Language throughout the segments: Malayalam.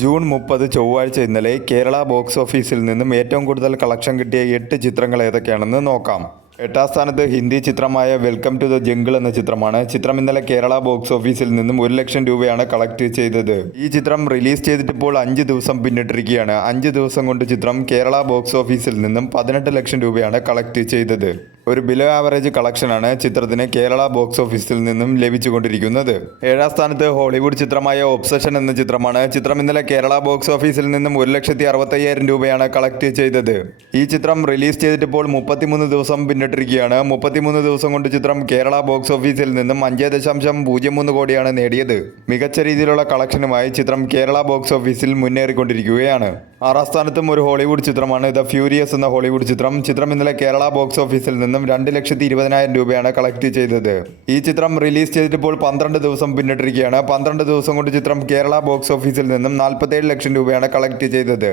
ജൂൺ 30 ചൊവ്വാഴ്ച ഇന്നലെ കേരള ബോക്സ് ഓഫീസിൽ നിന്നും ഏറ്റവും കൂടുതൽ കളക്ഷൻ കിട്ടിയ 8 ചിത്രങ്ങൾ ഏതൊക്കെയാണെന്ന് നോക്കാം. 8ാം സ്ഥാനത്ത് ഹിന്ദി ചിത്രമായ വെൽക്കം ടു ദ ജംഗിൾ എന്ന ചിത്രമാണ്. ചിത്രം ഇന്നലെ കേരള ബോക്സ് ഓഫീസിൽ നിന്നും 1 ലക്ഷം രൂപയാണ് കളക്ട് ചെയ്തത്. ഈ ചിത്രം റിലീസ് ചെയ്തിട്ടിപ്പോൾ 5 ദിവസം പിന്നിട്ടിരിക്കുകയാണ്. 5 ദിവസം കൊണ്ട് ചിത്രം കേരള ബോക്സ് ഓഫീസിൽ നിന്നും 18 ലക്ഷം രൂപയാണ് കളക്ട് ചെയ്തത്. ഒരു ബിലോ ആവറേജ് കളക്ഷനാണ് ചിത്രത്തിന് കേരള ബോക്സ് ഓഫീസിൽ നിന്നും ലഭിച്ചുകൊണ്ടിരിക്കുന്നത്. 7ാം സ്ഥാനത്ത് ഹോളിവുഡ് ചിത്രമായ ഒബ്സഷൻ എന്ന ചിത്രമാണ്. ചിത്രം ഇന്നലെ കേരള ബോക്സ് ഓഫീസിൽ നിന്നും 1,65,000 രൂപയാണ് കളക്ട് ചെയ്തത്. ഈ ചിത്രം റിലീസ് ചെയ്തിട്ടിപ്പോൾ 33 ദിവസം പിന്നിട്ടിരിക്കുകയാണ്. 33 ദിവസം കൊണ്ട് ചിത്രം കേരള ബോക്സ് ഓഫീസിൽ നിന്നും 5.03 കോടിയാണ് നേടിയത്. മികച്ച രീതിയിലുള്ള കളക്ഷനുമായി ചിത്രം കേരള ബോക്സ് ഓഫീസിൽ മുന്നേറിക്കൊണ്ടിരിക്കുകയാണ്. 6ാം സ്ഥാനത്തും ഒരു ഹോളിവുഡ് ചിത്രമാണ് ദ ഫ്യൂരിയസ് എന്ന ഹോളിവുഡ് ചിത്രം. ചിത്രം ഇന്നലെ കേരള ബോക്സ് ഓഫീസിൽ നിന്നും 2,20,000 രൂപയാണ് കളക്ട് ചെയ്തത്. ഈ ചിത്രം റിലീസ് ചെയ്തിട്ടിപ്പോൾ 12 ദിവസം പിന്നിട്ടിരിക്കുകയാണ്. 12 ദിവസം കൊണ്ട് ചിത്രം കേരള ബോക്സ് ഓഫീസിൽ നിന്നും 47 ലക്ഷം രൂപയാണ് കളക്ട് ചെയ്തത്.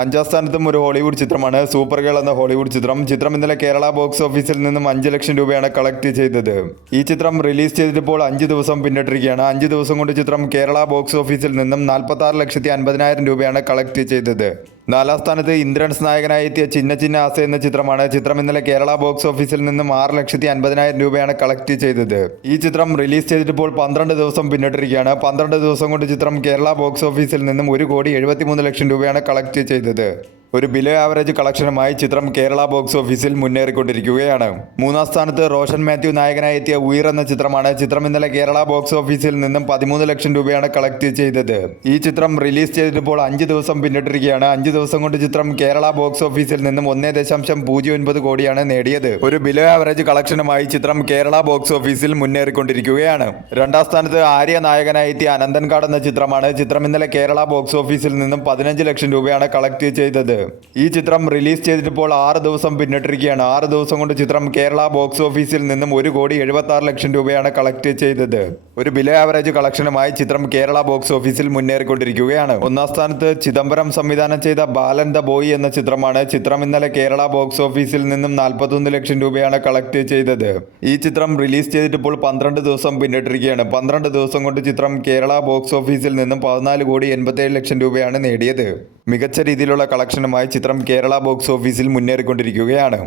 5ാം സ്ഥാനത്തും ഒരു ഹോളിവുഡ് ചിത്രമാണ് സൂപ്പർ ഗേൾ എന്ന ഹോളിവുഡ് ചിത്രം. ചിത്രം ഇന്നലെ കേരള ബോക്സ് ഓഫീസിൽ നിന്നും 5 ലക്ഷം രൂപയാണ് കളക്ട് ചെയ്തത്. ഈ ചിത്രം റിലീസ് ചെയ്തിട്ടിപ്പോൾ 5 ദിവസം പിന്നിട്ടിരിക്കുകയാണ്. 5 ദിവസം കൊണ്ട് ചിത്രം കേരള ബോക്സ് ഓഫീസിൽ നിന്നും 46,50,000 രൂപയാണ് കളക്ട് ചെയ്തത്. 4ാം സ്ഥാനത്ത് ഇന്ദ്രൻസ് നായകനായി എത്തിയ ചിന്ന ചിന്ന ആസ എന്ന ചിത്രമാണ്. ചിത്രം ഇന്നലെ കേരള ബോക്സ് ഓഫീസിൽ നിന്നും 6,50,000 രൂപയാണ് കളക്ട് ചെയ്തത്. ഈ ചിത്രം റിലീസ് ചെയ്തിട്ടിപ്പോൾ 12 ദിവസം പിന്നിട്ടിരിക്കുകയാണ്. 12 ദിവസം കൊണ്ട് ചിത്രം കേരള ബോക്സ് ഓഫീസിൽ നിന്നും 1,73 ലക്ഷം രൂപയാണ് കളക്ട് ചെയ്തത്. ഒരു ബിലോ ആവറേജ് കളക്ഷനുമായി ചിത്രം കേരള ബോക്സ് ഓഫീസിൽ മുന്നേറിക്കൊണ്ടിരിക്കുകയാണ്. 3ാം സ്ഥാനത്ത് റോഷൻ മാത്യു നായകനായി എത്തിയ ഉയർ എന്ന ചിത്രമാണ്. ചിത്രം ഇന്നലെ കേരള ബോക്സ് ഓഫീസിൽ നിന്നും 13 ലക്ഷം രൂപയാണ് കളക്ട് ചെയ്തത്. ഈ ചിത്രം റിലീസ് ചെയ്തിട്ടിപ്പോൾ 5 ദിവസം പിന്നിട്ടിരിക്കുകയാണ്. 5 ദിവസം കൊണ്ട് ചിത്രം കേരള ബോക്സ് ഓഫീസിൽ നിന്നും 1.09 കോടിയാണ് നേടിയത്. ഒരു ബിലോ ആവറേജ് കളക്ഷനുമായി ചിത്രം കേരള ബോക്സ് ഓഫീസിൽ മുന്നേറിക്കൊണ്ടിരിക്കുകയാണ്. 2ാം സ്ഥാനത്ത് ആര്യ നായകനായി എത്തിയ അനന്തൻകാട് എന്ന ചിത്രമാണ്. ചിത്രം ഇന്നലെ കേരള ബോക്സ് ഓഫീസിൽ നിന്നും 15 ലക്ഷം രൂപയാണ് കളക്ട് ചെയ്തത്. ഈ ചിത്രം റിലീസ് ചെയ്തിട്ടിപ്പോൾ 6 ദിവസം പിന്നിട്ടിരിക്കുകയാണ്. 6 ദിവസം കൊണ്ട് ചിത്രം കേരള ബോക്സ് ഓഫീസിൽ നിന്നും 1,76 ലക്ഷം രൂപയാണ് കളക്ട് ചെയ്തത്. ഒരു ബിലോ ആവറേജ് കളക്ഷനുമായി ചിത്രം കേരള ബോക്സ് ഓഫീസിൽ മുന്നേറിക്കൊണ്ടിരിക്കുകയാണ്. 1ാം സ്ഥാനത്ത് ചിദംബരം സംവിധാനം ചെയ്ത ബാലൻ ദ ബോയ് എന്ന ചിത്രമാണ്. ചിത്രം ഇന്നലെ കേരള ബോക്സ് ഓഫീസിൽ നിന്നും 41 ലക്ഷം രൂപയാണ് കളക്ട് ചെയ്തത്. ഈ ചിത്രം റിലീസ് ചെയ്തിട്ടിപ്പോൾ 12 ദിവസം പിന്നിട്ടിരിക്കുകയാണ്. 12 ദിവസം കൊണ്ട് ചിത്രം കേരള ബോക്സ് ഓഫീസിൽ നിന്നും 14,87 ലക്ഷം രൂപയാണ് നേടിയത്. മികച്ച രീതിയിലുള്ള കളക്ഷനുമായി ചിത്രം കേരള ബോക്സ് ഓഫീസിൽ മുന്നേറിക്കൊണ്ടിരിക്കുകയാണ്.